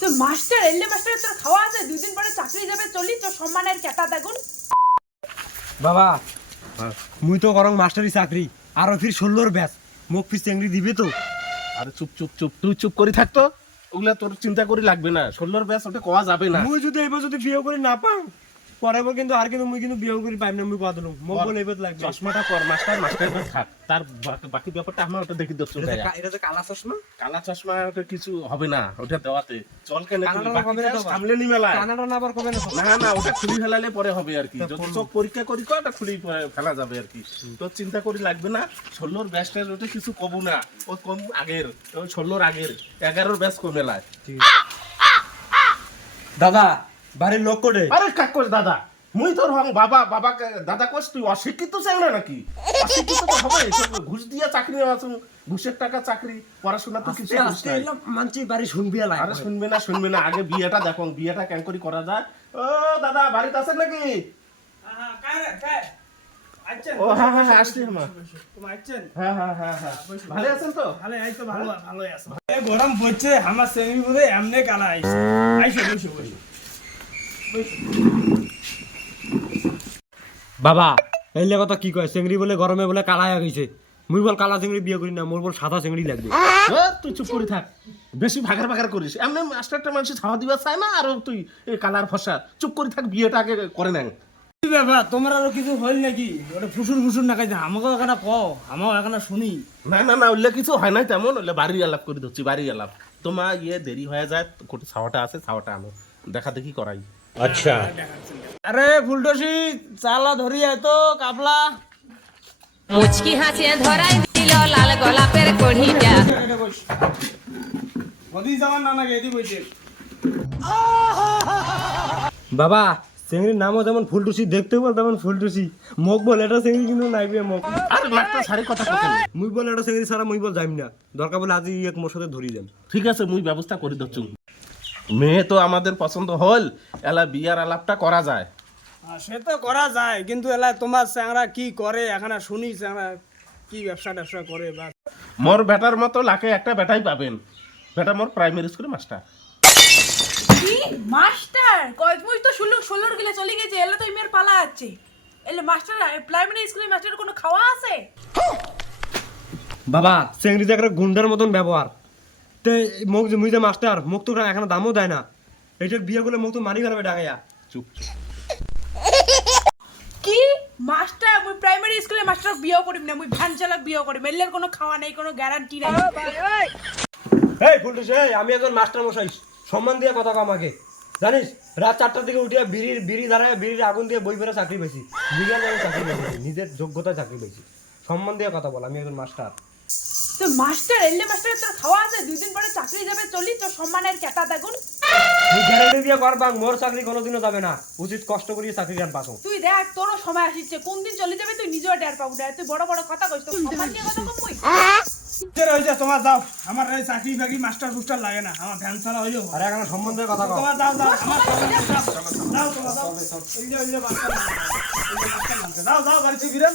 তো মাস্টার এলে মাস্টার তোর খাওয়া আছে, 2 দিন পরে চাকরি যাবে, চলি তোর সম্মানের কেটা দেখুন। বাবা মুই তো করং মাস্টারি চাকরি আর ফির 16 ব্যাচ মোক ফির চেংড়ি দিবে তো। আরে চুপ চুপ চুপ, তুই চুপ করে থাকতো, ওগুলা তোর চিন্তা করে লাগবে না। 16 ব্যাস ওটা কোয়া যাবে না। মুই যদি এবার যদি বিয়ে করে না পাং পরে কিন্তু আর কিন্তু মুই কিন্তু বিয়ে করে পাইম না। মুই কয়া দিলাম মোক বলে এবার লাগবে। চশমাটা কর, মাস্টার মাস্টার থাক, তার বাকি ব্যাপারটা আমার ওটা দেখি দচ্ছ। এটা যে কালা চশমা, কালা চশমা ওটা কিছু হবে না, ওটা দেওয়াতে চল কেন কানাডা কবে দেবো? সামলে নি মেলা কানাডা না আবার কবে না? না না, ওটা খুলি ফেলালে পরে হবে আর কি। যদি চোখ পরীক্ষা করি তো ওটা খুলি ফেলা যাবে আর কি। তোর চিন্তা করি লাগবে না। 16 ব্যাচটার ওটা কিছু কবু না, ও কম আগের, ওই 16 আগের 11 ব্যাচ কমে লায়। দাদা বাড়ির লোক কোটে? আরে কাকস দাদা, মুই তোর হং বাবা বাবা দাদা কোস, তুই অশিক্ষিত চাংড়া নাকি? অশিক্ষিত তো হবে, সব ঘুষ দিয়া চাকরি আছুন, ঘুষের টাকা চাকরি, পড়াশোনা তো কিছু আস্তে এলাম মানছি বাড়ি শুনবি আলাই। আরে শুনবে না, আগে বিয়েটা দেখো, বিয়েটা কেন করি করা যায়। ও দাদা বাড়িতে আছেন নাকি? ও হ্যাঁ হ্যাঁ হ্যাঁ, আসছি মা। হ্যাঁ হ্যাঁ হ্যাঁ হ্যাঁ, ভালো আছেন তো? গরম পড়ছে আমার সেমি বলে এমনি কালা আইছে। আইসো বসো বসো। বাবা এইলে কথা কি কয়, চেংড়ি বলে গরমে বলে কালা হয়ে গেছে। মুই বল কালা চেংড়ি বিয়ে করি না, মোর বল সাদা চেংড়ি লাগবে। তুই চুপ করে থাক, বেশি ভাগার ভাগার করিস। এমনি মাস্টারটা মানুষ ছাওয়া দিবা চায় না, আর তুই এই কালার ফসা। চুপ করে থাক, বিয়েটা আগে করে নেন। কি ব্যাপার, তোমার আরো কিছু হল নাকি? ওটা ফুসুর ফুসুর না খাইছে, আমাকেও এখানে কও, আমাও এখানে শুনি। না না না, ওইলে কিছু হয় নাই তেমন, ওইলে বাড়ি আলাপ করে ধরছি, বাড়ি আলাপ। তোমার ইয়ে দেরি হয়ে যায়, কোটি ছাওয়াটা আছে, ছাওয়াটা আনো, দেখা দেখি করাই। আচ্ছা আরে ফুলটসি চালা ধরি তো কাবলা। মুচকি হাসে ধরাই দিল লাল গোলাপের কড়িটা। গদি যাওয়ার না নাকি এদি বইছে। বাবা চেংড়ির নামও যেমন ফুলটুসি, দেখতেও বল তেমন ফুলটুসি। মোক বল এটা চেংড়ি কিন্তু নাইবে মোক। আর মাত্র সারি কথা কথা। মুই বল এটা চেংড়ি ছাড়া মুই বল যাইম না, দরকার বলে আজ এক মোর সাথে ধরি যাম। ঠিক আছে, মুই ব্যবস্থা করে দিচ্ছি। মেয়ে তো আমাদের পছন্দ হল, এলা বিয়ার আলাপটা করা যায়। সে তো করা যায়, কিন্তু এলা তোমার চ্যাংরা কি করে এখানে শুনি, চ্যাংরা কি ব্যবসা ট্যাবসা করে বা। মোর বেটার মতো লাখে একটা বেটাই পাবেন। বেটা মোর প্রাইমারি স্কুলে মাস্টার। কি মাস্টার কয়? মুই তো 16 গিলে চলে গেছে, এলে তো ইমের পালা আছে। এলে মাস্টার প্রাইমারি স্কুলে মাস্টার কোনো খাওয়া আছে? বাবা চেংড়ি যে একটা গুন্ডার মতন ব্যবহার। তে মোক যে মুই যে মাস্টার, মোক তো এখানে দামও দেয় না। এইটা বিয়ে করলে মোক তো মারি ফেলবে ডাকাইয়া। চুপ চুপ। কি মাস্টার? মুই প্রাইমারি স্কুলে মাস্টার বিয়ে করিম না, মুই ভ্যান চালক বিয়ে করিম। এলের কোনো খাওয়া নেই, কোনো গ্যারান্টি নাই। এই ফুলটুসি, এই আমি একজন মাস্টার মশাই, সম্মান দিয়ে কথা কও আমাকে। জানিস রাত 4টার দিকে উঠিয়া বিড়ি দাঁড়ায়, বিড়ির আগুন দিয়ে বই বেড়ে চাকরি পেয়েছি। বিজ্ঞান আমি চাকরি পেয়েছি, নিজের যোগ্যতায় চাকরি পেয়েছি। সম্মান দিয়ে কথা বল, আমি একজন মাস্টার। তো মাস্টার এলে মাস্টার তোর খাওয়া আছে, 2 দিন পরে চাকরি যাবে, চলি তোর সম্মানের কেটা দেখুন। তুই গ্যারান্টি দিয়ে কর বাং, মোর চাকরি কোনোদিনও যাবে না। উচিত কষ্ট করিয়ে চাকরি গান পাসো। তুই দেখ তোরও সময় আসিচ্ছে, কোন দিন চলে যাবে তুই নিজেও টের পাবো না। তুই বড় বড় কথা কইস, তোর সম্মান নিয়ে কথা কম মুই। হয়েছে তোমার যাও, আমার এই চাকরি বাকরি মাস্টার ফুস্টার লাগে না, আমার ভ্যান ছাড়া হইলেও হয়। আরে এখন সম্মান দিয়ে কথা কও। তোমার যাও যাও, আমার যাও তোমার যাও, এই যে মাস্টার নামছে, যাও যাও গাড়ি থেকে ফিরেন।